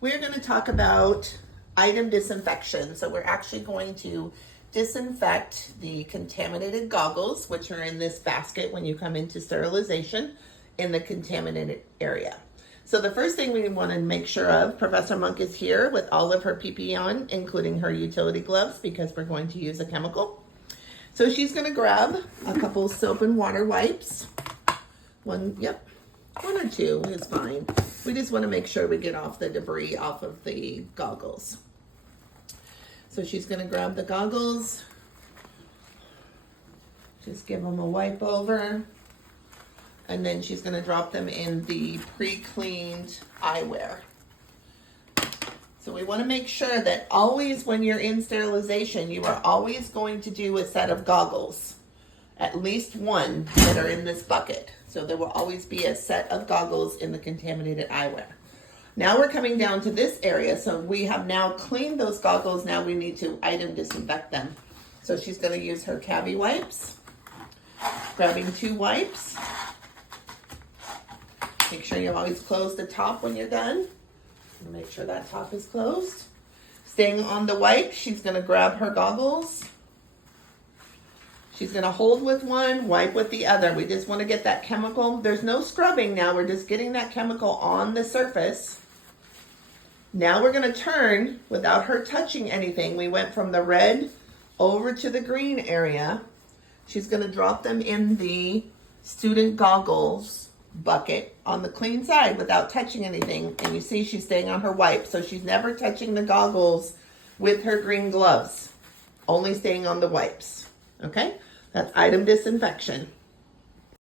We're going to talk about item disinfection. So we're actually going to disinfect the contaminated goggles, which are in this basket when you come into sterilization in the contaminated area. So the first thing we want to make sure of, Professor Monk is here with all of her PPE on, including her utility gloves, because we're going to use a chemical. So she's going to grab a couple soap and water wipes. One or two is fine. We just want to make sure we get off the debris off of the goggles. So she's going to grab the goggles. Just give them a wipe over. And then she's going to drop them in the pre-cleaned eyewear. So we want to make sure that always when you're in sterilization, you are always going to do a set of goggles. At least one that are in this bucket. So there will always be a set of goggles in the contaminated eyewear. Now we're coming down to this area. So we have now cleaned those goggles. Now we need to item disinfect them. So she's going to use her cabbie wipes. Grabbing 2 wipes. Make sure you always close the top when you're done. Make sure that top is closed. Staying on the wipe, she's going to grab her goggles. She's going to hold with one, wipe with the other. We just want to get that chemical. There's no scrubbing now. We're just getting that chemical on the surface. Now we're going to turn without her touching anything. We went from the red over to the green area. She's going to drop them in the student goggles bucket on the clean side without touching anything. And you see she's staying on her wipe. So she's never touching the goggles with her green gloves. Only staying on the wipes. Okay? That's item disinfection.